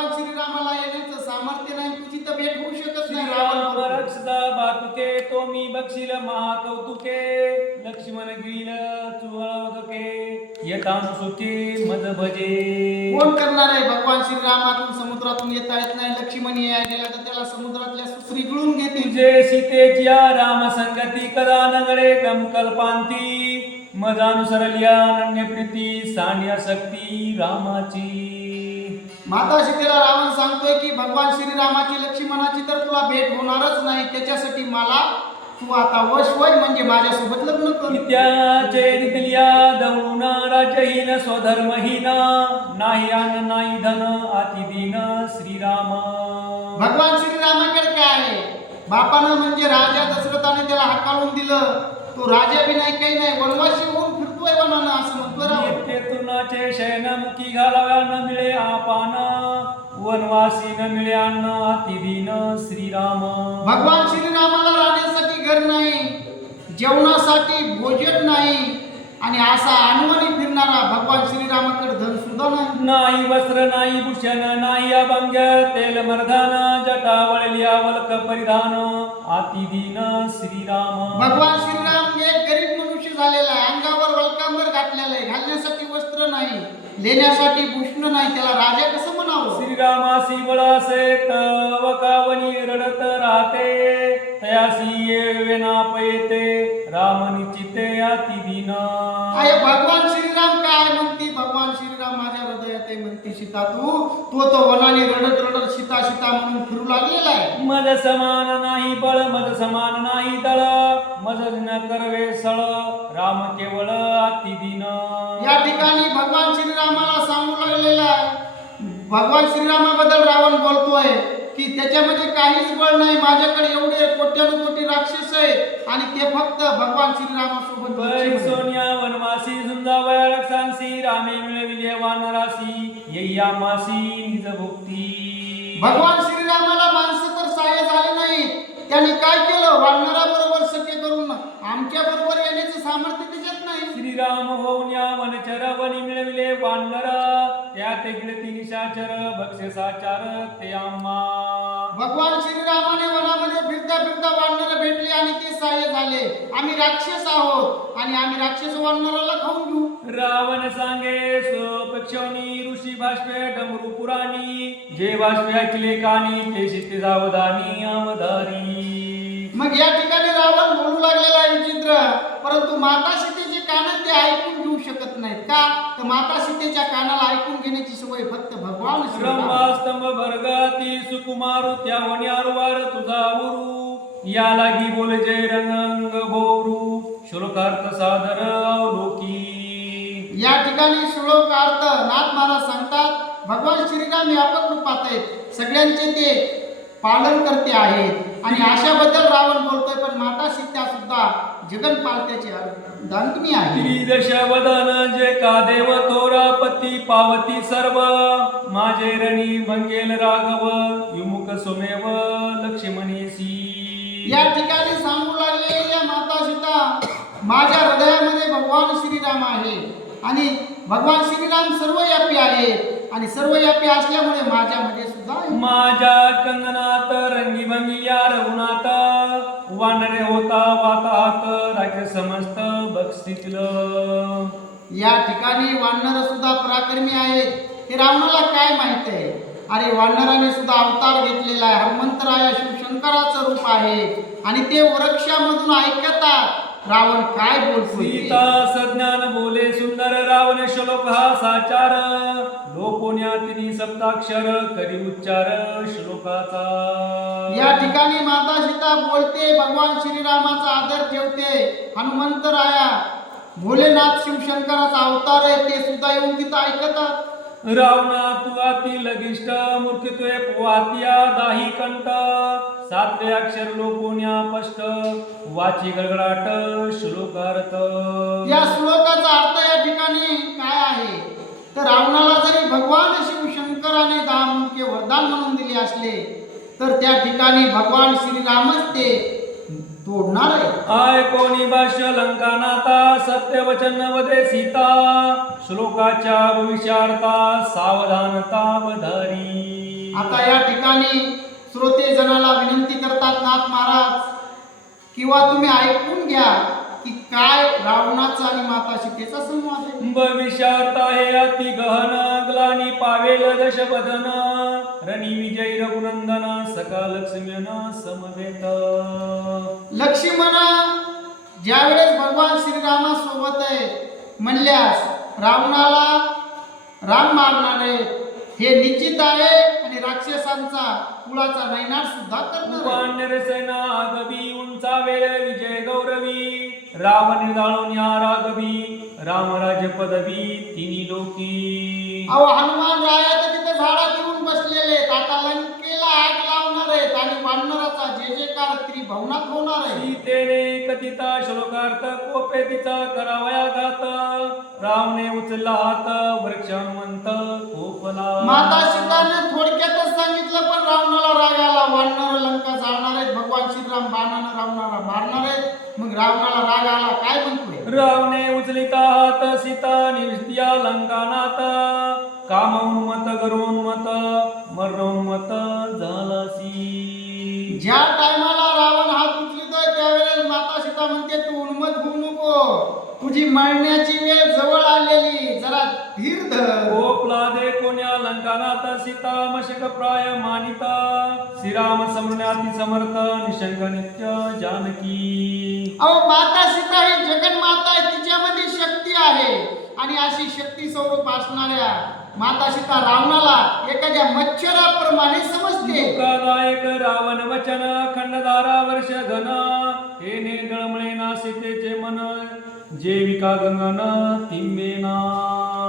भगवान श्रीरामाला येण्याचं सामर्थ्य नाही, तुझी तर भेट होऊ शकत नाही. रावण राम बोलतो. रक्षदा बातुके तो मी बक्षील महाकौतुके लक्ष्मण गिरील चुळके येतान सुखे मज भजे. कोण करणार आहे? भगवान श्रीरामातून समुद्रातून येता येत नाही. लक्ष्मणी या गेला तर त्याला समुद्रातल्या सुसरी गिळून घेतील. तुझे सीतेची राम संगती कदा नगडे कल्पांती मजानुसरल्या अनन्य प्रीती सान्या शक्ती रामाची. माता सीतेला रावण सांगतोय की भगवान श्रीरामाची लक्ष्मणाची तर तुला भेट होणारच नाही, त्याच्यासाठी मला तू आता वश होय, म्हणजे माझ्यासोबत लग्न कर. नित्याचे नितलिया दौडून राजहीन स्वधर्महीन नाही अन्न नाही धन अतिदीन श्रीराम. भगवान श्रीरामाकडे काय आहे? बापानं म्हणजे राजा दशरथाने त्याला हाकालून दिलं, तो राजा बी नाही काही नाही, वनवासी होऊन फिरतोय वनानं, असं म्हणतोय रावण. नित्य तृणाचे शयन मुखी घालाव्या न मिळे आपान वनवासी न मिळे अन्न अतिदीन श्रीराम. भगवान श्रीरामाला राहण्यासाठी घर नाही, जेवणासाठी भोजन नाही, आणि असा अनवणी फिरणारा भगवान श्रीरामाकडे धन सुद्धा नाही. नाही वस्त्र नाही भूषण नाही अभंग तेल मर्धन जटा वळल्या वल्क परिधान अतिदीन श्रीराम. भगवान श्रीराम एक गरीब मनुष्य झालेला आहे, अंगावर वल्कांबर घातलेलं आहे, घालण्यासाठी वस्त्र नाही, लेण्यासाठी भूषण नाही, त्याला राजा कसं म्हणावं? श्रीरामासी बळासे तव कावनी रडत राहते तयासी येवेना पयते राम निश्चिते अतिदीन. आहे भगवान श्रीराम काय म्हणते? भगवान श्रीराम माझ्या हृदयात आहे म्हणते सीता. तो वनाने रडत रडत सीता सीता म्हणून फिरू लागलेला आहे. मज समान नाही बळ मज समान नाही दळ मज न करवे सळ राम केवळ अतिदीन. या ठिकाणी भगवान श्रीरामाला सांगू लागलेला आहे. भगवान श्रीरामाबद्दल रावण बोलतोय की त्याच्यामध्ये काहीच बळ नाही, माझ्याकडे एवढे कोट्यानुकोटी राक्षस आहेत आणि ते फक्त भगवान श्रीरामासोबत वै सोनिया वनवासी झुंजावया रक्षांसी रामे मिळविले वानरासी येया मासी निज भुक्ती. भगवान श्रीरामाला माणसं तर सहाय्य झाले नाही, त्यांनी काय केलं? वानराबरोबर सख्य करून आमच्या बरोबर येण्याचं सामर्थ्य त्याच्यात नाही. श्रीराम होऊन या वनचर वनी मिळविले वानर त्यात गिळती निशाचर भक्षसाचार ते आम्हा. भगवान श्रीरामाने वनामध्ये फिरता फिरता वानर भेटले आणि ते सहाय्य झाले. आम्ही राक्षस आहोत आणि आम्ही राक्षस वानराला खाऊन घेऊ. रावण सांगे स्वपक्षोनी ऋषी भाष्पे डमरू पुराणी जे भाष्पे ऐकले कानी ते शिते सावधानी अवधारी. मग या ठिकाणी रावण बोलू लागलेला आहे विचित्र, परंतु माता सीतेचे कान ते ऐकून घेऊ शकत नाहीत. का तर माता सीतेच्या कानाला ऐकून घेण्याची सवय फक्त भगवान श्रीराम. ब्रह्मास्तंभ भरगती सुकुमारू त्या वण्यारवार तुझा उरू या लागी बोल जय रंग बोरू श्लोकार्थ सादर अवलोकी. या ठिकाणी श्लोकार्थ नाथ महाराज सांगतात, भगवान श्रीराम व्यापक रूपात आहेत, सगळ्यांचे ते पालन करते आहेत आणि अशाबद्दल रावण बोलतोय. पण माता सीता सुद्धा जगन्पालत्याची दानकनी आहे. त्रिदश वदन जे का देव तोरापती पावती सर्व माझे रणी मंगेल राघव युमुख सोमेव लक्ष्मणेसी. या ठिकाणी सांगू लागले या माता सीता, माझ्या हृदयामध्ये भगवान श्रीराम आहे आणि भगवान श्रीराम सर्वव्यापी आहेत आणि सर्वव्यापी असल्यामुळे माझ्यामध्ये सुद्धा आहे. माझ्या कंगनात रंगी भंगिया रघुनाथ वानरे होता वातात राखे समस्त बक्षितल. या ठिकाणी वानर सुद्धा पराक्रमी आहेत. हे रावणाला काय माहित आहे? अरे वानराने सुद्धा अवतार घेतलेला आहे, हनुमंतराया शिवशंकराचं रूप आहे आणि ते वृक्षामधून ऐकतात रावण काय बोलतोय. सीता सज्ञान बोले सुंदर रावण श्लोक हा साचार लोकोन्या तिनी सप्ताक्षर करी उच्चार श्लोकाचा. या ठिकाणी माता सीता बोलते, भगवान श्रीरामाचा आदर ठेवते. हनुमंतराया भोलेनाथ शिवशंकराचा अवतार आहे, ते सुद्धा येऊन तिथं ऐकतात. रावणा तू अति लगिष्ट मूर्तित्वे पोहातिया दाही कंठ सातवे अक्षर लोकोन्या स्पष्ट वाची गडगडाट श्लोकार्थ. या श्लोकाचा अर्थ या ठिकाणी काय आहे तर रावणाला जरी भगवान शिवशंकराने 10 मुंडके वरदान म्हणून दिले असले तर त्या ठिकाणी भगवान श्रीरामच ते तोडणार आहे. आय कोणी भाष्य लंकानाथा सत्यवचन वदे सीता श्लोकाच्या भविष्यार्था सावधानता वधारी. आता या ठिकाणी श्रोते जनाला विनंती करतात, नाथ महाराज किंवा तुम्ही ऐकून घ्या की काय रावणाचा आणि माता सीतेचा संवाद आहे. भविष्यात आहे अति गहन ग्लानी पावेल दशबदन रणी विजय रघुनंदन सका लक्ष्मीन समवेत. लक्ष्मण ज्यावेळेस भगवान श्रीरामासोबत आहे म्हणल्यास रावणाला राम मारणार आहे हे निश्चित आहे आणि राक्षसांचा कुळाचा नैनाट सुद्धा करणार आहे. वानरसेना आगवी उंचावेल विजय गौरवी रावण जाळून या रागवी रामराज पदवी तिन्ही लोकी. अहो हनुमान राय तर तिथे झाडात येऊन बसलेले आहेत. आता लंकेला आग लावणार आहेत आणि वानराचा जे जेकार त्रिभुवनात होणार आहे. सीतेने कथिता श्लोकार्थ कोपे तिचा करावया घात रावने उचलला हात वृक्ष हनुमंत कोपला. माता सीताने थोडक्यातच सांगितलं पण रावणाला राग आला. वानर लंका जाळणार आहेत, भगवान श्रीराम बाणानं रावणाला मारणार आहेत. मग रावणाला राग आला, काय म्हणतोय? रावणे उचलिता हात सीता निविष्टिया लंकानात कामोन्मत गरोन्मत मरणोन्मत झालासी. ज्या टायमाला रावण हात उचलितोय त्यावेळेस माता सीता म्हणते तू उन्मत होऊ नको, तुझी मरण्याची वेळ जवळ आलेली, जरा धीर धर. कोपला दे कोण्या लंकानाथ सीता मशक प्राय मानिता श्रीराम समृण्याती समर्थ निशंक नित्य जानकी. अहो माता सीता ही जगन्माता आहे, तिच्यामध्ये शक्ती आहे आणि अशी शक्ती स्वरूप असणाऱ्या माता सीता रावणाला एखाद्या मच्छराप्रमाणे समजते. दुःखदायक रावण वचन खंडदारा वर्ष घन हे ने गळमळे ना सीतेचे मन जेविका गंगन तिंबेना.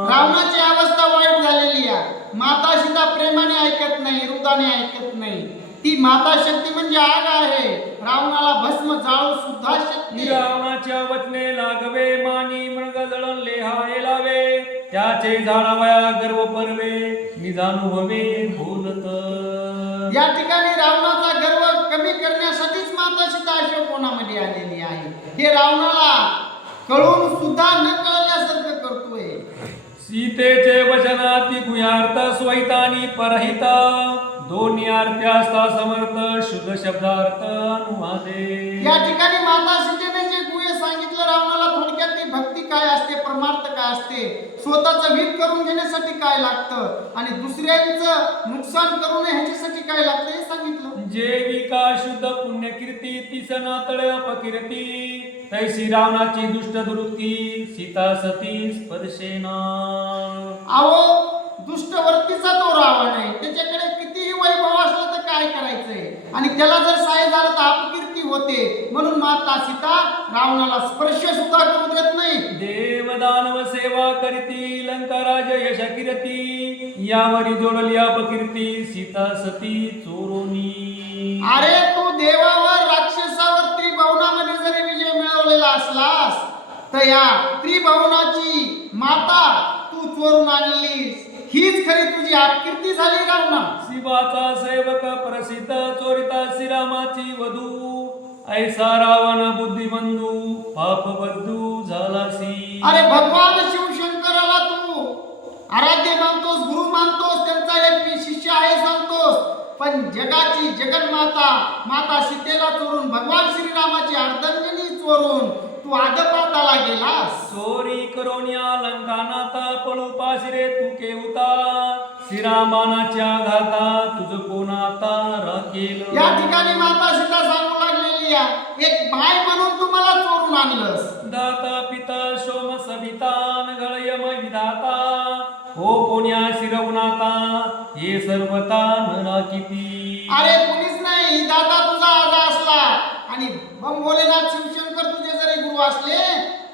रावणाची अवस्था वाईट झालेली आहे. माता सीता प्रेमाने ऐकत नाही, हृदयाने ऐकत नाही. ती माता शक्ती म्हणजे आग आहे, रावणाला भस्म जाळू सुद्धा शक्ती. रावणाच्या वचने लागवे मानी मृग जळण लेहाये लावे त्याचे झाडावया गर्व परवे निजानुभवे बोलत. या ठिकाणी रावणाचा गर्व कमी करण्यासाठीच माता सीता अशोकवनामध्ये आलेली आहे. हे रावणाला कळून सुद्धा न कळल्यासारखं करतोय. सीतेचे वचनाती गुह्यार्थ स्वैतानी परहिता दोन्ही अर्थ्यास्ता समर्थ शुद्ध शब्दार्थ अनुवादे. या ठिकाणी माता सीतेने जे गुहे सांगितलं रावणाला, थोडक्यात ती भक्ती काय असते, परमार्थ काय असते, स्वतःचं हित करून घेण्यासाठी काय लागतं आणि दुसऱ्यांचं नुकसान करू नये ह्याच्यासाठी काय लागतं हे सांगितलं. जेविका शुद्ध पुण्यकीर्ती ती सनातळ अपकीर्ती तैसी रावणाची दुष्ट दुरुक्ती सीता सती स्पर्शेना. अहो दुष्टवर्तीचा तो रावण आहे, त्याच्याकडे कितीही वैभव असलं तर काय करायचंय आणि त्याला जर सहाय्य झालं तर अपकीर्ती होते. म्हणून माता सीता रावणाला स्पर्श सुद्धा करू देत नाही. देव दानव सेवा करीती लंकाराज यश कीर्ती यावरी जोडली अपकीर्ती सीता सती चोरोनी. अरे तू देवावर राक्षसावर त्रिभुवनामध्ये जरी विजय मिळवलेला असलास तर या त्रिभुवनाची माता तू चोरून आणलीस, हीच खरी तुझी अपकीर्ती झाली रावणा. शिवाचा सेवक प्रसिद्ध चोरिता श्रीरामाची वधू ऐसा रावण बुद्धिबंधू पाप बद्धू झालासी. अरे भगवान शिवशंकराला तू आराध्य मानतोस, गुरु मानतोस, त्यांचा एक मी शिष्य आहे सांगतोस, पण जगाची जगन्माता माता सीतेला चोरून भगवान श्रीरामाची अर्धांगिनी चोरून तू आदपाताला गेलास. चोरी करून या लंकानाता पळू पाशिरे तू केवता श्रीरामानाच्या घाता तुझ कोणाता राखेल. या ठिकाणी माता सीता सांगू लागलेली आहे, एक बाय म्हणून तुम्हाला चोरून आणलंस. दाता पिता सोम सवितान गळयम विधाता हो कोण्या शिरवनाता हे सर्वता न राखिती. अरे कुणीच नाही, दाता तुझा आजा असला आणि बम भोलेनाथ शिवशंकर तुझे जरी गुरु असले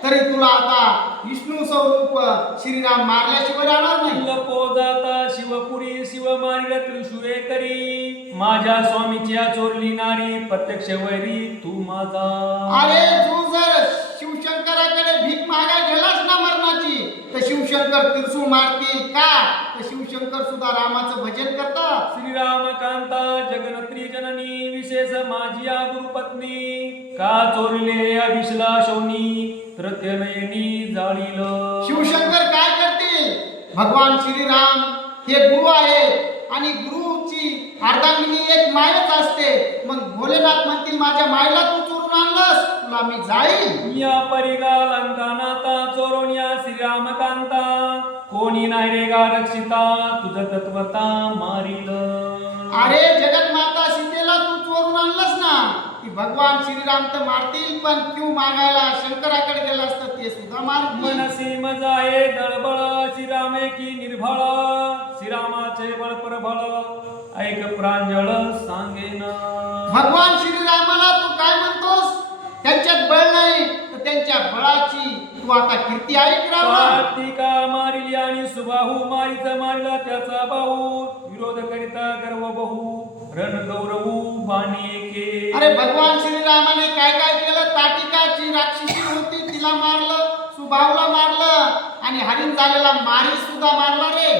तरी तुला आता विष्णू स्वरूप श्रीराम मारल्याशिवाय राहणार नाही. लपो जाता शिवपुरी शिव मारिल त्रिशुरे करी माझ्या स्वामीच्या चोरली नारी प्रत्यक्ष वैरी तू माझा. अरे तू जर शिवशंकराकडे भीक मागायला गेलास ना मरणाची तर शिवशंकर त्रिशूळ मारतील का? तर शिवशंकर सुद्धा रामाचं भजन करतात. श्रीराम कांता जगनत्री जननी विशेष माझी गुरुपत्नी का चोरले अभिशला शौनी तृतीयनयनी जाळील. शिवशंकर काय करतील? भगवान श्रीराम हे गुरु आहेत आणि गुरुची अर्धांगिनी एक मायच असते. मग भोलेनाथ म्हणतील माझ्या मायला तू चोरून आणलंस, तुला मी जाईल. या परिगा लंकानाता चोरून या श्रीरामकांता, कोणी नाही रे गा रक्षिता, तुझ तत्वता मारील. अरे जगन्माता सीतेला तू चोरून आणलंस ना, की भगवान श्रीराम तर मारतील, पण क्यू मागायला शंकराकडे गेला असतं ते सुद्धा मारतील. मनसी मजा आहे दळबळ, श्रीराम की निर्भळ, श्रीरामाचे बळ प्रबळ, ऐक प्रांजळ सांगेन. भगवान श्रीरामाला तू काय म्हणतोस? त्यांच्यात बळ नाही तर त्यांच्या बळाची तू आता कीर्ती ऐक रामा. कार्तिका मारिली आणि सुबाहू मारीचा मारिला त्याचा भाऊ, विरोध करिता गर्व बहु, रण गौरवू बाणी एके. अरे भगवान श्रीरामाने काय काय केलं? ताटिकाची राक्षसी होती तिला मारलं, सुबाहूला मारलं आणि हरिण झालेला मारी सुद्धा मारला रे.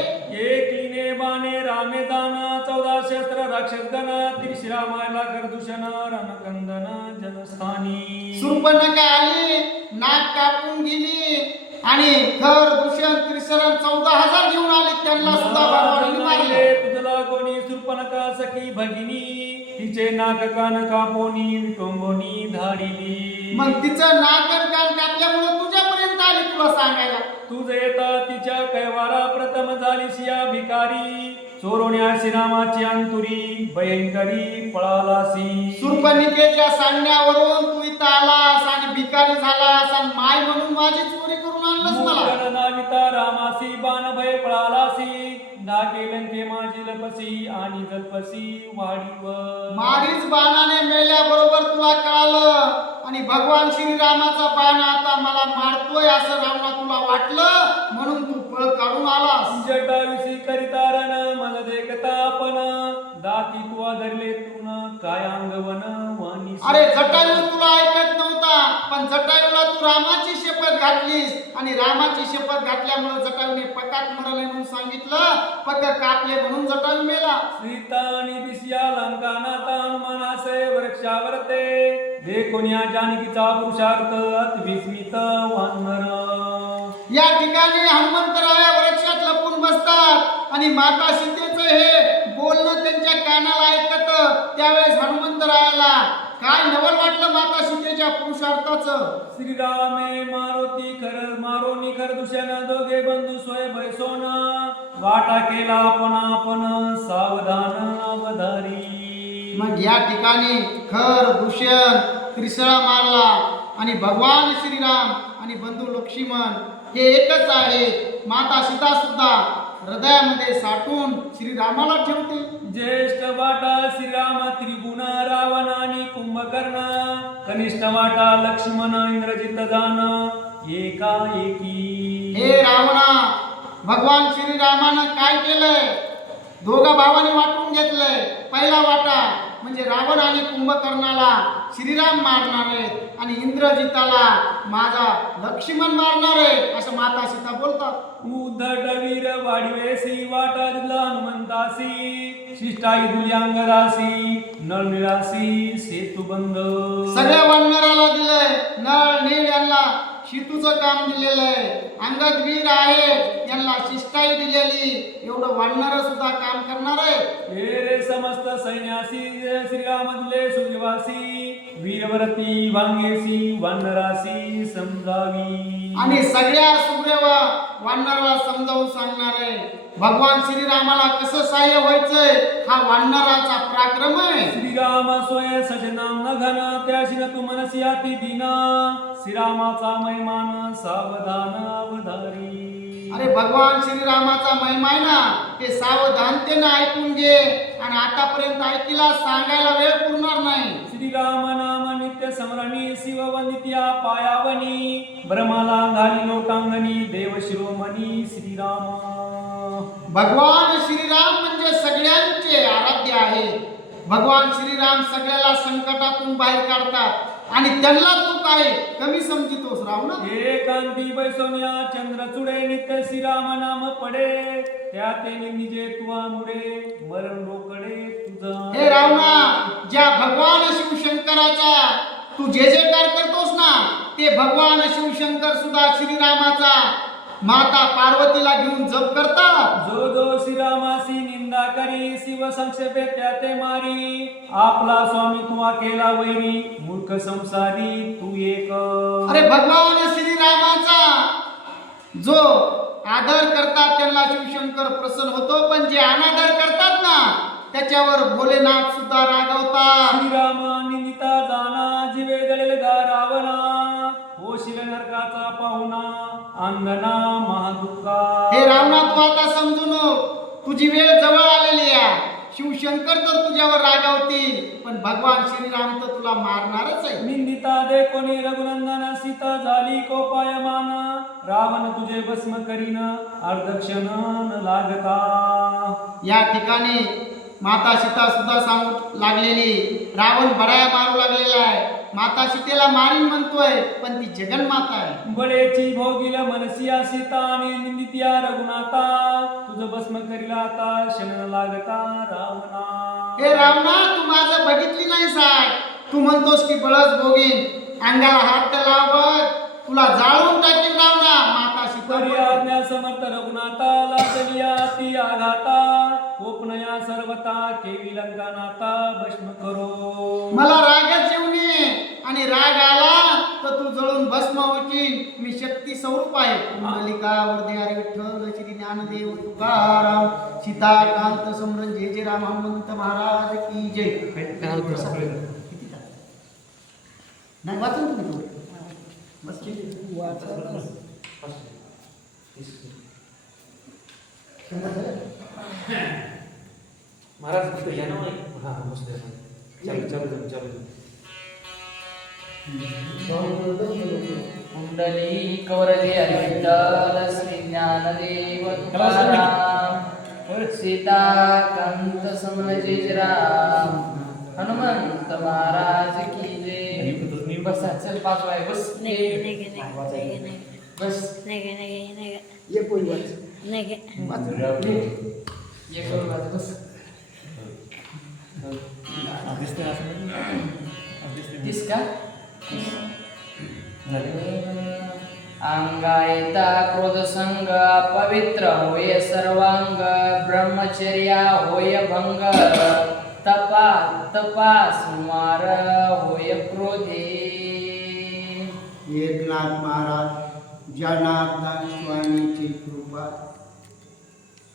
एक लिने बाणे रामे दान, 14 शस्त्र राक्षस गण, त्रिशिरा मारला गर्दूषण, रणकंदन जनस्थानी. शूर्पणखा आली, नाक कापून गेली आणि खर दूषण त्रिशरण 14,000 घेऊन आले, त्यांना सुद्धा भगवानाने मारले. तुझला कोणी शूर्पणखा सखी भगिनी, तिचे नाक कान कापोनी विटोंबोनी धाडिली. मग तिचं नाक आणि कान कापल्यामुळे तुझ्यापर्यंत आली तुला सांगायला. तुझ येता तिच्या कैवारा प्रथम झाली शिया भिकारी, चोरवण्या श्रीरामाची अंतुरी भयंकरी पळालासी. शूर्पणखेच्या सांगण्यावरून तू इथं आलास आणि भिकारी झालास आणि माय म्हणून माझी चोरी करून आणलंस मला. नाविता रामासी बाण भय पळालासी, डाके लंके माझी लपसी आणि जलपसी वाढीव. मारीच बाणाने मेल्याबरोबर तुला कळालं आणि भगवान श्रीरामाचा बाण आता मला मारतोय असं रावणा तुला वाटलं, म्हणून तू पळ काढून आलास. जटाविषयी करिता रण मन देखता आपण, दाती तू धरले तून काय अंगवन वाणी. अरे जटायू तुला ऐकत नव्हता, पण जटायूला तू रामाची शपथ घातलीस आणि रामाची शपथ घातल्यामुळे जटायूने पकात मरले म्हणून सांगितलं, पक कापले म्हणून जटायू मेला. सीता आणि दिसिया लंकानाता हनुमानासे वृक्षावरते, देखोन्या जानकीचा पुरुषार्थ अतिविस्मित वानर. या ठिकाणी हनुमंतराया वृक्षात लपून बसतात आणि माता सीतेचं हे बोलणं त्यांच्या कानाला ऐकत. त्यावेळेस हनुमंतरायाला काय नवल वाटलं माता सीतेच्या पुरुषार्थाचं. श्रीरामे मारुती खर मारोनी खर दुष्यन, दोघे बंधू सोय बैसोन, वाटा केला आपण सावधान अवधारी. मग या ठिकाणी खर दूषण त्रिसळा मारला आणि भगवान श्रीराम आणि बंधू लक्ष्मण हे एकच आहे. माता सीता सुद्धा हृदयामध्ये साठवून श्रीरामाला ठेवते. ज्येष्ठ वाटा श्रीराम त्रिगुण रावण आणि कुंभकर्ण, कनिष्ठ वाटा लक्ष्मण इंद्रजित जान एकाएकी. हे रावणा, भगवान श्रीरामानं काय केलंय? दोघा भावाने वाटून घेतलंय. पहिला वाटा म्हणजे रावण आणि कुंभकर्णाला श्रीराम मारणार आहेत आणि इंद्रजिताला माझा लक्ष्मण मारणार आहे असं माता सीता बोलतात. उद्धटवीर वाढवेसी वाटा दिला हनुमंतासी, शिष्टाई दिल्यांगरासी नळनिरासी सेतुबंध. सगळ्या वानराला दिलंय, नळ नीळ यांना शितूचं काम दिलेलं आहे. अंगद वीर आहे, यांना शिष्टाई दिलेली. एवढं वानर सुद्धा काम करणार आहे. हे रे समस्त सैन्यासी श्रीराम दिले सुनिवासी, वीरवरती वांगेसी वानरासी समजावी. आणि सगळ्या सुग्रीव वानराला समजावून सांगणार आहे. भगवान श्रीरामाला कसं सहाय्य व्हायचंय हा वानराचा पराक्रम आहे. श्रीराम सोय सजनाम न घन, त्याशी न तू मनसी अति दीन, श्रीरामाचा महिमान सावधान अवधारी. अरे भगवान श्रीरामाचा महिमा आहे ना, ते सावधानतेनं ऐकून घे आणि आतापर्यंत ऐकीला सांगायला वेळ पुरणार नाही. श्रीराम नाम नित्य स्मरणी, शिव वंदित्या पायावनी, ब्रह्माला घाली लोकांगणी, देव शिरोमणी श्रीराम. भगवान श्रीराम म्हणजे सगळ्यांचे आराध्य आहे. भगवान श्रीराम सगळ्याला संकटातून बाहेर काढतात आणि त्यांना तू काय कमी समजितोस रावणा? एकांती बैसोन्या चंद्र चुडे, नित्य श्रीराम नाम पडे, त्या ते निजे तुआ मुडे, मरण रोकडे तुझा. हे रावणा, ज्या भगवान शिवशंकराचा तू जे जयकार करतोस ना, ते भगवान शिवशंकर सुद्धा श्रीरामाचा माता पार्वतीला घेऊन जप करतात. जो जो श्रीरामासी निंदा करी शिव संक्षेपे त्या ते मारी आपला स्वामी तुवा केला वैरी मूर्ख संसारी तू एक. अरे भगवान श्रीरामाचा जो आदर करतात त्यांना शिवशंकर प्रसन्न होतो, पण जे अनादर करतात ना त्याच्यावर भोलेनाथ सुद्धा रागवतात. श्रीराम निंदिता जाना जीवे जळेल गा रावणा होशील नरकाचा पाहुणा अंगना महादुःखा. हे रावणा तू आता समजू नको, तुझी वेळ जवळ आलेली आहे. शिवशंकर तर तुझ्यावर रागावतील, पण भगवान श्रीराम तर तुला मारणारच आहे. निंदिता दे कोणी रघुनंदन सीता झाली कोपायमान रावण तुझे भस्म करीन अर्धक्षण न लागता. या ठिकाणी माता सीता सुद्धा सांगू लागलेली, रावण बडाया मारू लागलेला आहे. माता सीतेला मारीन म्हणतोय, पण ती जगन्माता आहे. बळेची भोगिल मनसिया सीता आणि निंदितिया रघुनाथा तुझं भस्म करील आता क्षण न लागता रावणा. हे रावणा तू माझं बघितली नाही साय, तू म्हणतोस की बळच भोगीन, अंगाला हात तर लाव बघ, तुला जाळून टाकीन रावणा. माता सीता परी आज्ञा समर्थ रघुनाथा लाजलिया ती आघाता कोपनया सर्वता केवी लंकानाथा भस्म करो. मला रागच येऊ नये, आणि राग आला तर तू जळून भस्म होशील. मी शक्ती स्वरूप आहे. कुंडलिका वरदे हरी विठ्ठल श्री ज्ञानदेव तुकाराम सीताकांत समरण जय जय राम हनुमंत महाराज की जय. नाही वाचून तुम्ही तो. बस महाराज कुठे या ना हां मस्त चालू चालू चालू. कुंडली कवरली हरिविठ्ठल श्री ज्ञानदेव तुकाराम सीताकांत समन जय राम हनुमंत महाराज की जय. बस चल पाच वाय बस बस ये कोणी वाच. ये करू वाच बस. तीस का अंगायता क्रोध संग पवित्र होय सर्वांग ब्रह्मचर्या होय भंग तपा तपा सुमार होय क्रोधे. एकनाथ महाराज जनार्दन स्वामीची कृपा.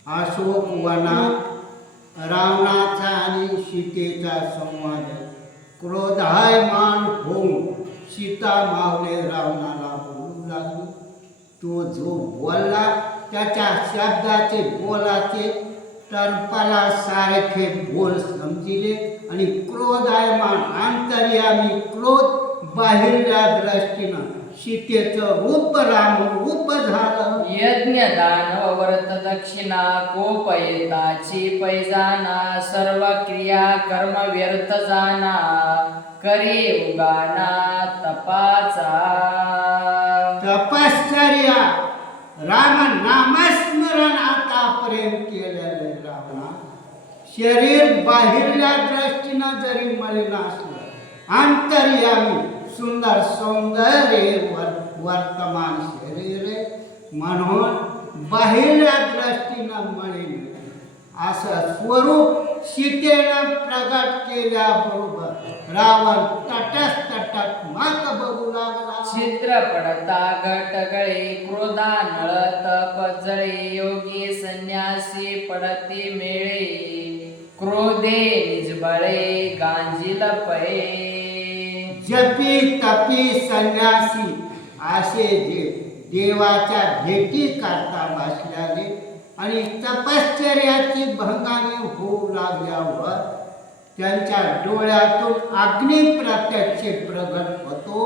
अशोक वनात रावणाचा आणि सीतेचा संवाद क्रोधायमान होऊन सीता मावले रावणाला बोलू लागली. तो जो बोलला त्याच्या शब्दाचे बोलाचे टरपाला सारखे बोल समजिले आणि क्रोधायमान अंतर्यामी क्रोध बाहेरच्या दृष्टीनं सीतेचं रूप राम रूप झालं. यज्ञ दान व्रत दक्षिणा कोपयताची पैजाना सर्व क्रिया कर्म व्यर्थ जाना करी उगाना तपाचा. तपश्चर्या राम नामस्मरण आतापर्यंत केलेले रावणा शरीर बाहेरल्या दृष्टीनं जरी मलिन असलं, अंतर्यामी सुंदर सौंदर्य वर्तमान शरीर म्हणून बाहेरल्या दृष्टीनं मलिन असं स्वरूप सीतेनं प्रगट केल्याबरोबर रावण तटक मात बघू लागला. छिद्र पडता गटगळे क्रोधा नळत पजळे योगी संन्यासी पडती मेळे क्रोधे निजबळे गांजील पळे. जपी तपी संन्यासी असे जे देवाच्या भेटी करता बसल्याने आणि तपश्चर्याची भंगाने होऊ लागल्यावर त्यांच्या डोळ्यातून अग्नी प्रत्यक्ष प्रगट होतो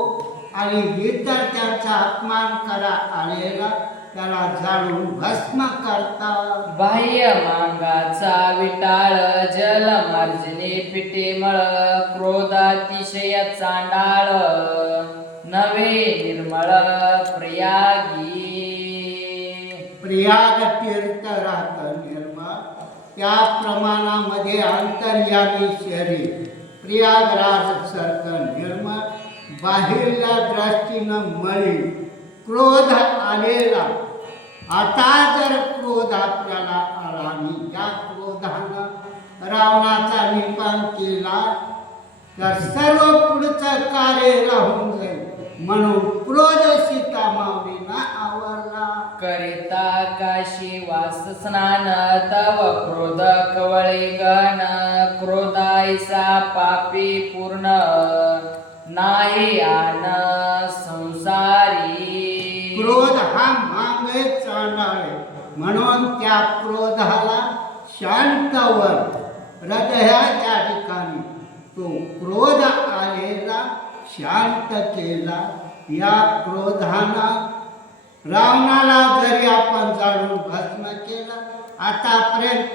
आणि इतर त्यांचा अपमान करा आलेला त्याला जाळून भस्म करतात. बाह्य मांगाचा विटाळ जल मार्जने पिटेमळ क्रोधातिशय चांडाळ नवे निर्मळ प्रयागी. प्रयाग तीर्थ राहत निर्मळ त्या प्रमाणामध्ये अंतर्यामी शरीर प्रयागराज सारखं निर्मळ बाहेरल्या दृष्टीनं मळी क्रोध आलेला आता जर क्रोध आपल्याला आला आणि या क्रोधानं रावणाचा निपान केला तर सर्व पुढचं कार्य राहून जाईल. म्हणून क्रोध सीता माऊलींना आवरला. करिता काशी वास स्नान तव क्रोध कवळे गण क्रोधायसा पापी पूर्ण नाही आन संसारी. क्रोध हा मागे चांडाळे म्हणून त्या क्रोधाला शांतवर हृदयाच्या ठिकाणी तो क्रोध आलेला शांत केला. या क्रोधानं रावणाला जरी आपण जाळून भस्म केलं, आतापर्यंत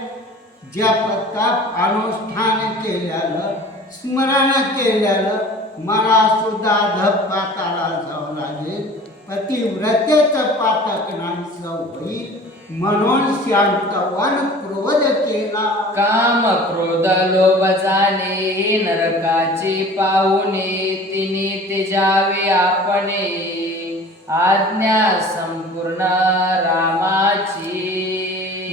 जप तप अनुष्ठान केलेलं स्मरण केलेलं मला सुद्धा धपाताला जावं लागेल. पतिव्रतेचं पातक नाहीसं होईल म्हणून शांतवन क्रोध केला. काम क्रोध लोभ जाणे नरकाची पाहुणे तिने तेजावे आपणे आज्ञा संपूर्ण रामाची.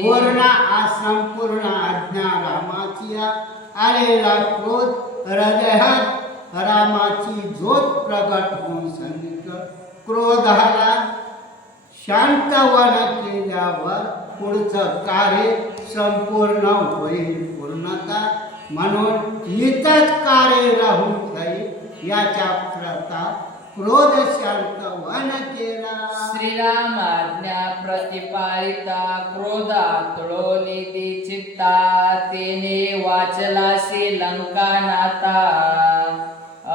पूर्ण असंपूर्ण आज्ञा रामाची आलेला क्रोध हृदयात रामाची ज्योत प्रगट होऊन सांगितलं. क्रोधाला शांतवन केल्यावर पुढचं कार्य संपूर्ण होईल पूर्णता. म्हणून इथंच कार्य राहून जाईल याच्या प्रता क्रोध शांतवन केला. श्रीराम आज्ञा प्रतिपालिता क्रोधा तुळोनिधी चित्ता तेने वाचलासी लंका नाता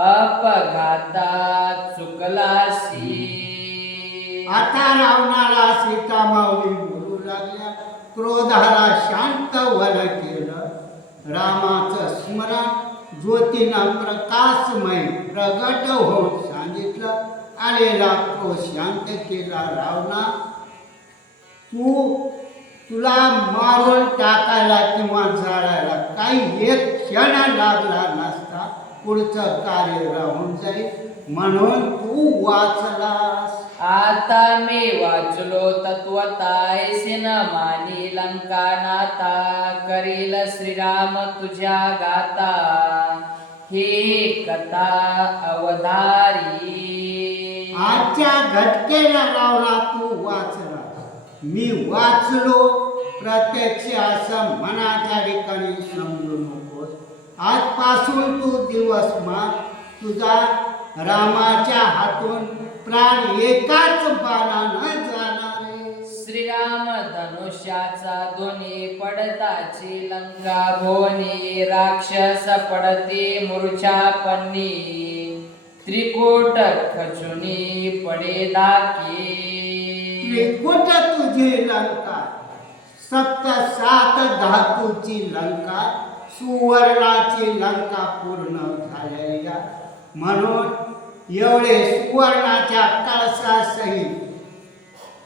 अपघाता चुकलासी. आता रावणाला सीता माऊली बोलू लागल्या. क्रोधाला शांत वन केलं. रामाचं स्मरण ज्योतीनं प्रकाशमय प्रगट होऊन सांगितलं. आलेला क्रोध शांत केला. रावणा तुला मारून टाकायला किंवा जाळायला काही एक क्षण लागला नसता. पुढचं कार्य राहून जाईल म्हणून तू वाचलास. आता मी वाचलो तत्वतायसे न मानी लंका नाता करील श्रीराम तुझ्या गाता ही कथा अवधारी. आजच्या घटकेला रावला तू वाचला. मी वाचलो प्रत्यक्ष असं मनाच्या ठिकाणी समजू नकोस. आजपासून तू दिवस मान तुझा रामाच्या हातून प्राण एकाच बाणानं जाणारे. श्रीराम धनुष्याचा दोन्ही पडताची लंका भोनी राक्षस पडते मूर्छा पन्नी त्रिकूट खचुनी पडे धाकी. त्रिकूट तुझी लंका 7 धातूची लंका सुवर्णाची लंका पूर्ण झालेल्या म्हणून एवढे सुवर्णाच्या कळसासहित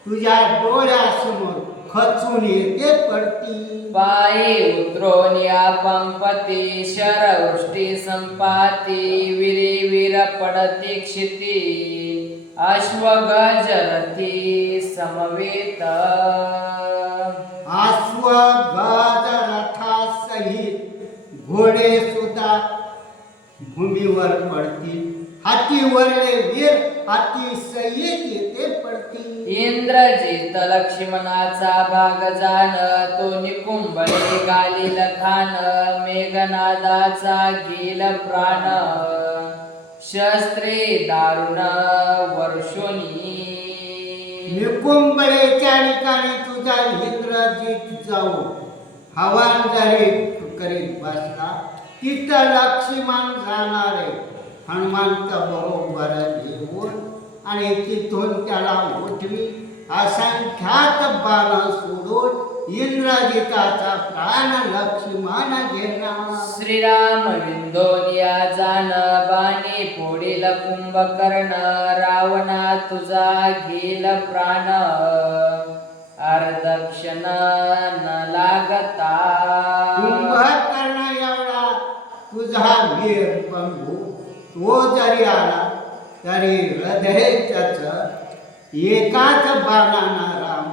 तुझ्या डोळ्यासमोर खचून येते पडती. पायी उतरून या पंपती शरवृष्टी संपाती विरी वीर पडती क्षिती अश्वगजरथी समवेत. अश्वगज रथासहित घोडे सुद्धा भूमीवर पडतील. हातीवरले वीर हाती सहित येते पडतील. इंद्रजित लक्ष्मणाचा भाग जाण तो निकुंभळे गालील खान मेघनादाचा गेल प्राण शस्त्रे दारुण वर्षोनी. निकुंभळेच्या ठिकाणी तुझा इंद्रजित जाऊ हवान जरी करीत बसला तिथं लक्ष्मण जाणारे हनुमंत बरोबर घेऊन आणि तिथून त्याला उठवी असंख्यात बाण सोडून इंद्रजिताचा प्राण लक्ष्मण घेणार. श्रीराम विंदोनिया जाण बाणी फोडील कुंभकर्ण रावणा तुझा घेल प्राण अर्धक्षण न लागता. कुंभकर्ण एवढा तुझा वीर बंधू तो जरी आला तरी हृदय त्याच एकाच बाणानं राम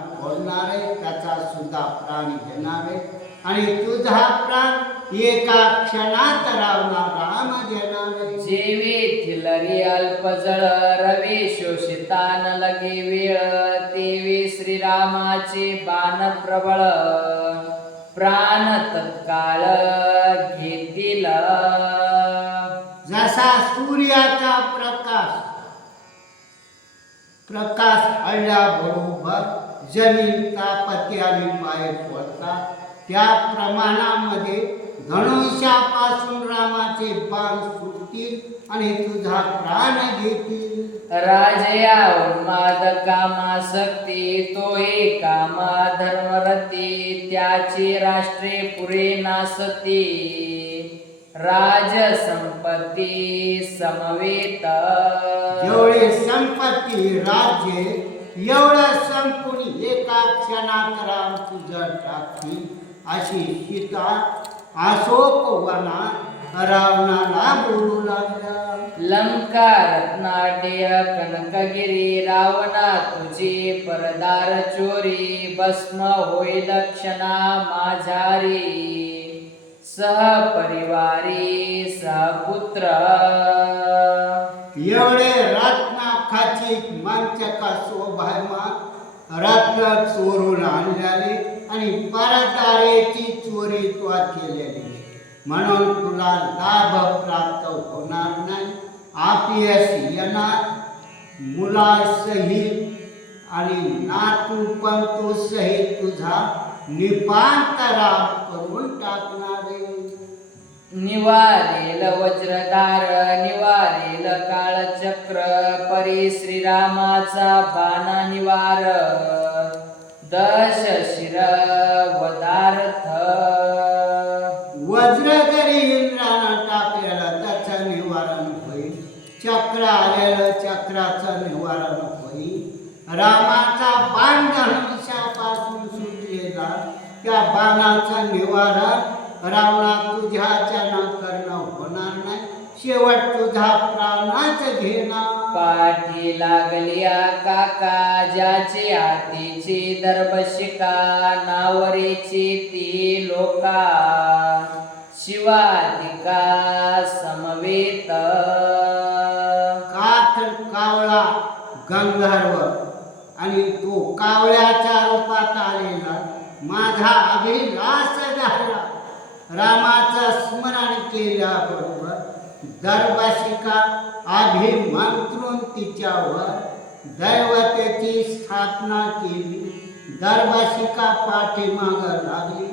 घेणार आहे, त्याचा सुद्धा प्राण घेणार आहे आणि तुझा प्राण एका क्षणात रावणार राम घेणार आहे. जेवीतील रे अल्पजळ रवी शोषिता न लगे वेळ तेवी श्रीरामाचे बाण प्रबळ प्राण तत्काळ घेतील. जसा सूर्याचा प्रकाश आल्याबरोबर जमीन तापत्याने पाय पडतात, त्या प्रमाणामध्ये धनुष्यापासून रामाचे बाण सुटतील आणि तुझा प्राण घेतील. राजया उन्माद कामासक्ती तोही कामा धर्मरती त्याची राष्ट्रे पुरे नासती राज संपत्ती समवेत. जेवढे संपत्ती राज्य एवढं संपून एका क्षणात राम तुझं टाकतील अशी सीता अशोक वनात रावणाला बोलू लागला. लंका रत्नाटेय कनकगिरी रावणा तुझी परदार चोरी भस्म होईल क्षणा माझारी सहपरिवारी सहपुत्र. एवढे रत्नाखाची मांचका शोभायमान रत्न चोरून आणलेले आणि परदारेची चोरी तो केलेली म्हणून तुला लाभ प्राप्त होणार नाही, अपयश येणार. मुलासहित आणि नातू पंतू सहित तुझा निपांत राम करून टाकणारे. निवारेल वज्रधार निवारेल काळचक्र परी श्रीरामाचा बाणा निवार दश शिर वदार्थ. वज्र जरी इंद्रानं टाकलेलं त्याचं निवारण होईल, चक्र आलेलं चक्राचं निवारण होईल. रामाचा बाण धनुष्यापासून सुटलेला त्या बाणाचं निवारण रावणा तुझ्याच्यानं करणं होणार नाही, शेवट तुझा प्राणाच घेणार. पाठी लागल्या काका ज्याची हातीची दर्भशिका नावरीची ती लोका शिवाधिका समवेत. काठ कावळा गंधर्व आणि तो कावळ्याच्या रूपात आलेला माझा अभिलाष झाला. रामाचं स्मरण केल्याबरोबर दरबाशिका अभिमंत्रून तिच्यावर दैवतेची स्थापना केली. दरबाशिका पाठीमाग लागली.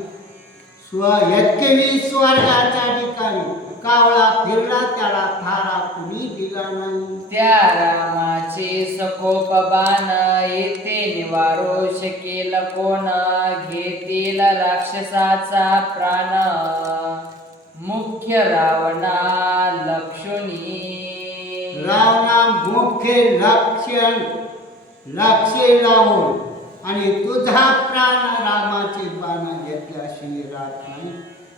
स्वर्गाच्या ठिकाणी कावळा फिरला, त्याला थारा कुणी दिला नाही. त्या रामाचे सकोप बाण येथे निवारो शकेल कोण घेतील राक्षसाचा प्राण मुख्य रावणा लक्षणी. रावणा मुख्य लक्ष्य लावून आणि तुझा प्राण रामाचे बाण घेतल्याशिवाय राहत नाही.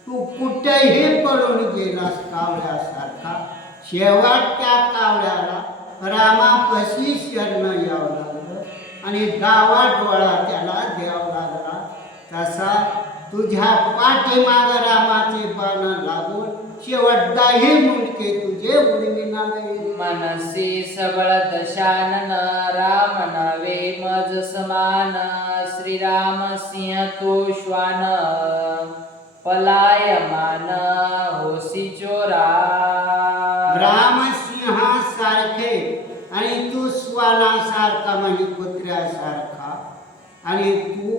तू कुठेही पडून गेलास कावळ्यासारखा, शेवट त्या कावळ्याला रामापाशी शरण यावं लागलं आणि डावा डोळा त्याला द्यावा लागला. तसा तुझ्या पाठीमाग रामाचे बाण लागून शेवट दाही मुंडके तुझे उडविणारे. मनसी सबळ दशानन राम नवे मज समान श्रीराम सिंह तो श्वान पलायमान होसी चोरा. रामसिंहासारखे आणि तू श्वानासारखा म्हणजे कुत्र्यासारखा आणि तू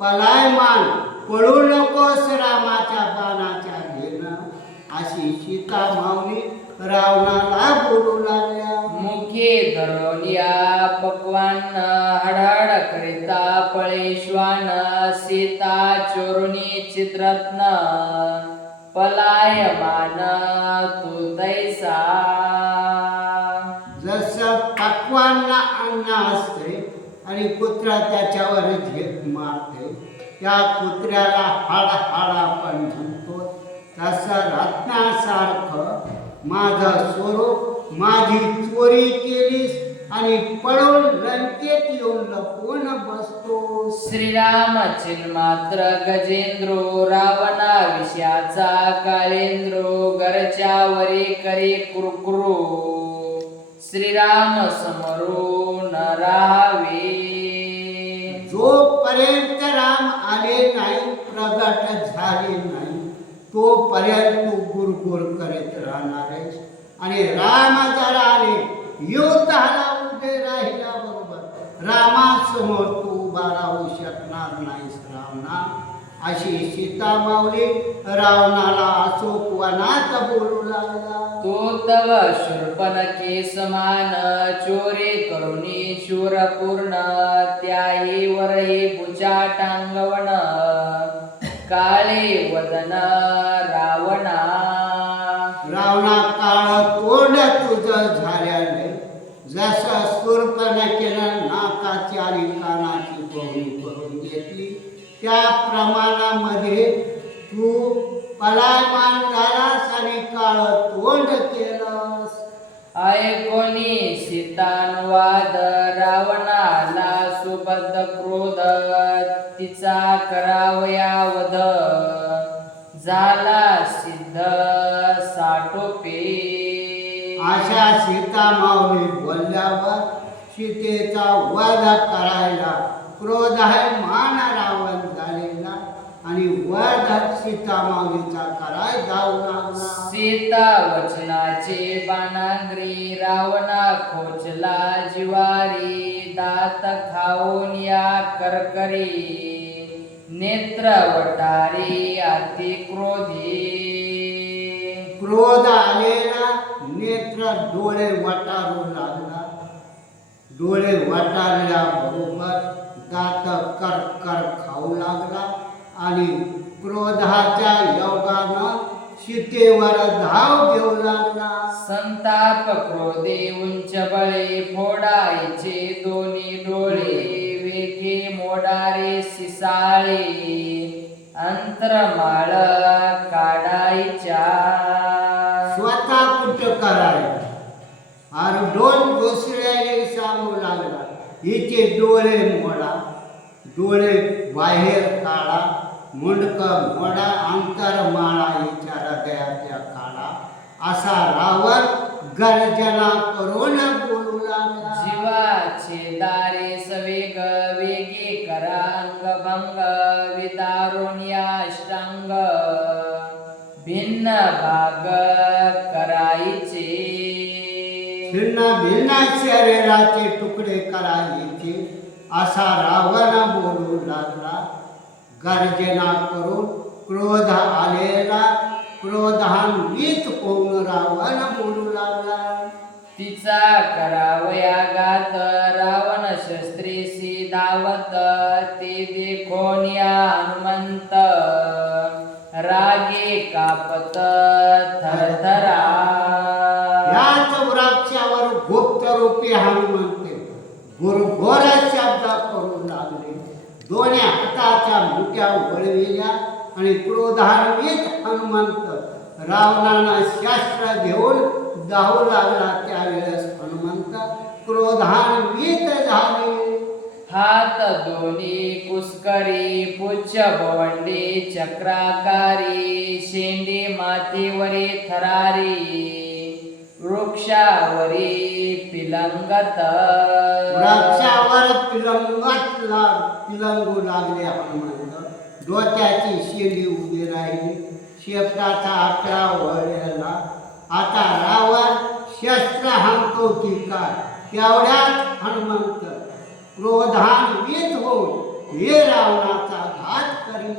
पलायमान पळू नकोस रामाच्या बाणाच्या घेणं अशी सीता माऊली रावणाला बोलू लागल्या. मुखे धरोलिया पक्वान हडहड करिता पळे श्वान सीता चोरुनी चित्रत्न पलायमान तू तैसा. जसं पक्वांना अन्न असते आणि कुत्रा त्याच्यावर झेप मारते, त्या कुत्र्याला हाड आपण म्हणतो, तसं रत्नासारखं माझं स्वरूप माझी चोरी केलीस आणि पळून लंकेत येऊन लपून बसतो. श्रीराम चिन्मात्र गजेंद्रो रावणा विषयाचा काळेंद्रो घरच्यावरी करी कुरकुरू श्रीराम समोरू न राहावे जोपर्यंत राम आले नाही प्रगट झाले नाही तोपर्यंत तू गुरगुर करीत राहणार आहेस आणि राम जर आले युद्धाला उभे राहिल्या बरोबर रामासमोर तू उभा राहू शकणार नाहीस रावणा अशी सीता माऊली रावणाला अशोक वनात बोलू लागला तो तव शूर्पणखे समान चोरे करुणी शूरपूर्ण त्याही वरही भुजाटांगवण काळे वदन रावणा रावणा काळ तोंड तुझं झाल्याने जसं शूर्पणखेनं नाकाची आणि कानाची बोहणी करून घेतली त्या प्रमाणामध्ये तू पलायमान झालास आणि काळ तोंड केलंस ऐकोनी सीतानुवाद रावणाला सुबद्ध क्रोध तिचा करावया वध झाला सिद्ध साटोपे अशा सीता माऊली बोलल्यावर सीतेचा वध करायला क्रोध आहे मान रावण झालेला आणि वध सीता माऊलीचा कराय जाऊ लागला सीता वचनाचे बाणाग्री रावणा खोचला जिवारी दात खाऊन या करकरी नेत्र वटारी अति क्रोधी क्रोध आलेला नेत्र डोळे वटारू लागला डोळे वटारल्या बरोबर दात कर कर खाऊ लागला आणि क्रोधाच्या योगानं सीतेवर धाव घेऊ लागला संताप क्रोधे उंच बळे फोडायचे दोन्ही डोळे वेगे मोडारे सिसाळे अंतरमाळ काढायच्या स्वतः कुठं करायला आणि दोन दुसऱ्याने सांगू लागला हिचे डोळे मोडा डोळे बाहेर काढा मुंडक मोडा अंतरमाळा हिच्या हृदयाच्या काढा असा रावण गर्जना करून बोलू लागला जीवाचे दारे सवेग वेगे करांग भंग विदारुण या अष्टांग भिन्न भाग करायचे भिन्न भिन्न शरीराचे तुकडे करायचे असा रावण बोलू लागला गर्जना करून क्रोध आलेला क्रोधान्वित होऊन रावण बोलू लागला तिचा करावया गात रावण शस्त्रेसी धावत ते देखोन या हनुमंत रागे कापत थरथरा याच वृक्षावर गुप्त रूपी हनुमंत गुरुघोर शब्द करू लागले दोन्ही हाताच्या मुठ्या वळविल्या आणि क्रोधान्वित हनुमंत रावणानं शस्त्र घेऊन धावू लागला त्यावेळेस हनुमंत क्रोधान्वित झाले हात दोन्ही कुस्करी पुच्छ भवंडी चक्राकारी शेंडी मातीवरी थरारी वृक्षावरी पिलंगत वृक्षावर पिलंगू लागले हनुमंत डोक्याची शेंडी उभी राहिली शेपटाचा आकडा वळला आता रावण शस्त्र हाणतो की काय तेवढ्यात हनुमंत क्रोधान्वित होऊन हे रावणाचा घात करी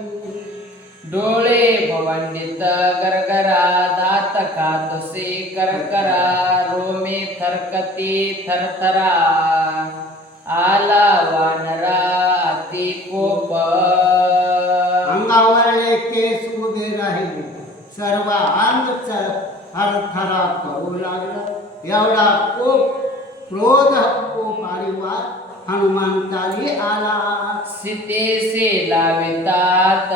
डोळे भवंडित गरगरा दात खातसे करकरा रोमे थरकती थरथरा आला वानरा अति कोप अंगावरले केस उभे राहिले सर्व अंग थरथरा करू लागला एवढा कोप क्रोध कोप परिवार हनुमंताली आला सीतेसे लावितात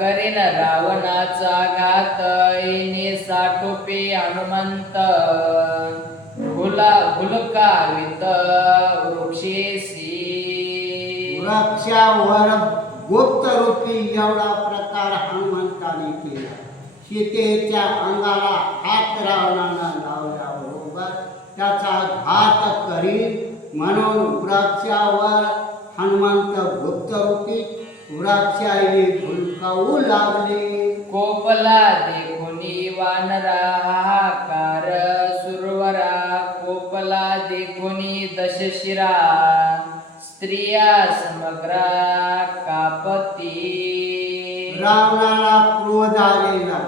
करीन रावणाचा घात येणे साठोपे हनुमंत हुलकावित वृक्षेसी वृक्षावर गुप्त रूपी एवढा प्रकार हनुमंताने केला. सीतेच्या अंगाला हात रावणानं लावल्याबरोबर त्याचा घात करी म्हणून वृक्षावर हनुमंत गुप्त रूपी वृक्षाने भुलकावू लागले. कोपला देखुनी वानरा हाहाकार सुरवरा, कोपला देखुनी दशशिरा, स्त्रिया समग्रा कापती. रावणाला क्रोध आलेला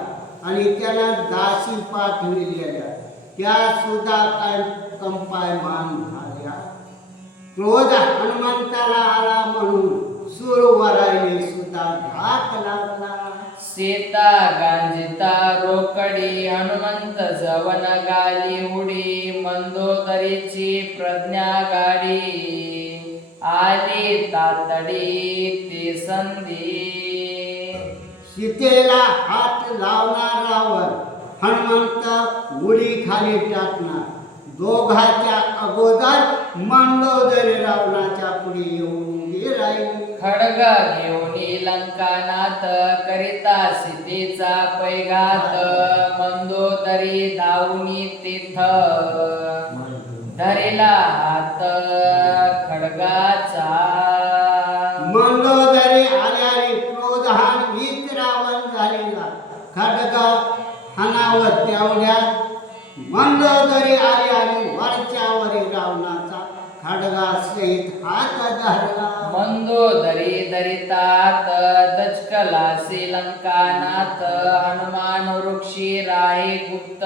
आणि त्याला दासी पाठविलेल्या त्या सुद्धा काय कंपायमान झाल्या. क्रोध हनुमंताला आला म्हणून सुरवराने सुद्धा धाक लागला. सीता गांजिता रोकडी हनुमंत जवन गाली उडी, मंदोदरीची प्रज्ञा गाडी आली तातडी ते संधी. सीतेला हात लावणारावर हनुमंत उडी खाली टाकणार. दोघाच्या अगोदर मंदोदरी रावणाच्या पुढे येऊन उभी राहिली. खडग घेऊनी लंकानाथ करिता सीतेचा पैघात, मंदोदरी धावूनी तेथ धरिला हात खडगाचा. मंदोदरी आल्याने क्रोधान वीत रावण झालेला. खडग हाणावत तेवढ्यात मंदोदरी आली आणि वरच्यावरी रावणाचा खडगासहित हात धरला. मंदोदरी दरितात दचकलासी लंकानाथ, हनुमान वृक्षी राही गुप्त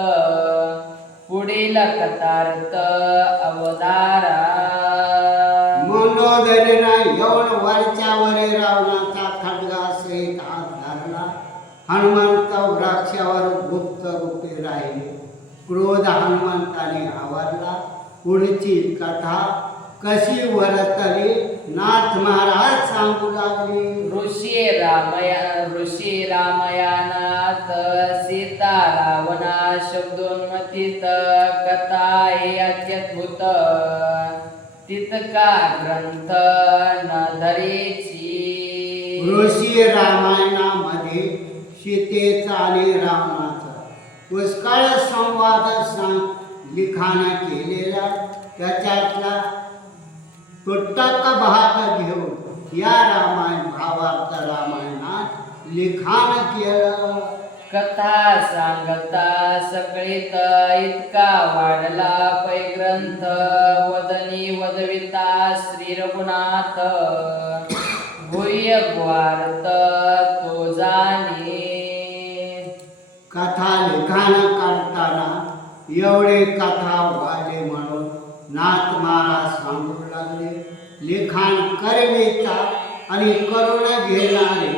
पुढील कथार्थ अवतारा. मंदोदरीने येऊन वरच्यावरी रावणाचा खडगासहित हात धरला. हनुमंत वृक्षावर गुप्त रूपे राहिले. क्रोध हनुमंताने आवरला. पुढची कथा कशी वर्तली नाथ महाराज सांगू लागले. ऋषी रामायणात सीता रावणा शब्दोन्मतीत कथा हे अत्यद्भुत, तितका ग्रंथ न धरेची. ऋषी रामायणामध्ये सीतेचा आणि रावणाचा पुष्कळ संवाद लिखाण केलेला. त्याच्यातला तुटक भाग घेऊन या भावार्थ रामायणात लिखाण केलं. कथा सांगता सगळीत इतका वाढला पै ग्रंथ, वदनी वदविता श्री रघुनाथ भूय ग्वार्थ तो जाणे. कथा लिखाण करताना एवढे कथा वाढले म्हणून नाथ महाराज सांगू लागले. लिखाण करविता आणि करून घेणारे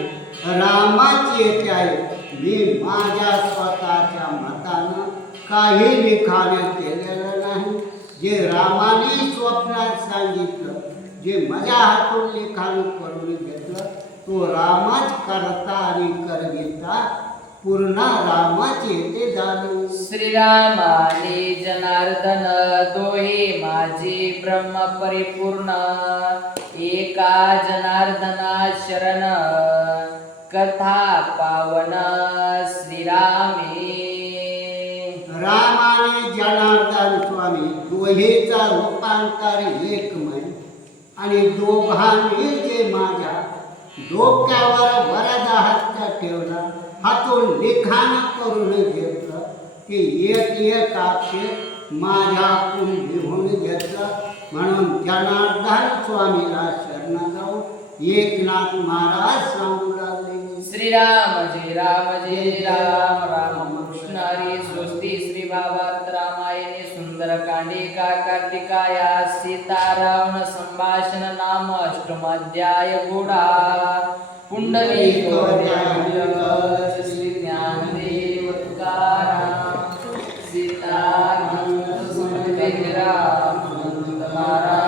रामाचे आहे. मी माझ्या स्वतःच्या मतानं काही लिखाण केलेलं नाही. जे रामाने स्वप्नात सांगितलं, जे माझ्या हातून लिखाण करून घेतलं, तो रामच करता आणि करविता पूर्ण रामाचे ते झाले. श्रीराम आणि जनार्दन दोहे माझे ब्रह्म परिपूर्ण, एका जनार्दना शरण कथा पावन श्रीरामे. राम आणि जनार्दन स्वामी दोहेचा रूपांतर एकमय आणि दोघांनी जे माझ्या डोक्यावर वरदा हस्त ठेवला, हातून लिखाण करून घेतलं, ते एक एक अक्षर माझ्याकडून लिहून घेतलं. म्हणून जनार्दन स्वामीला शरण जाऊन एकनाथ महाराज सांगू लागले. श्रीराम जय राम राम कृष्ण हरी. स्वस्ती श्री भावार्थ रामायणे सुंदरकांडिका कार्तिकाया सीता रावण संभाषण नाम अष्टमाध्याय. घोडा पुंडलिक श्री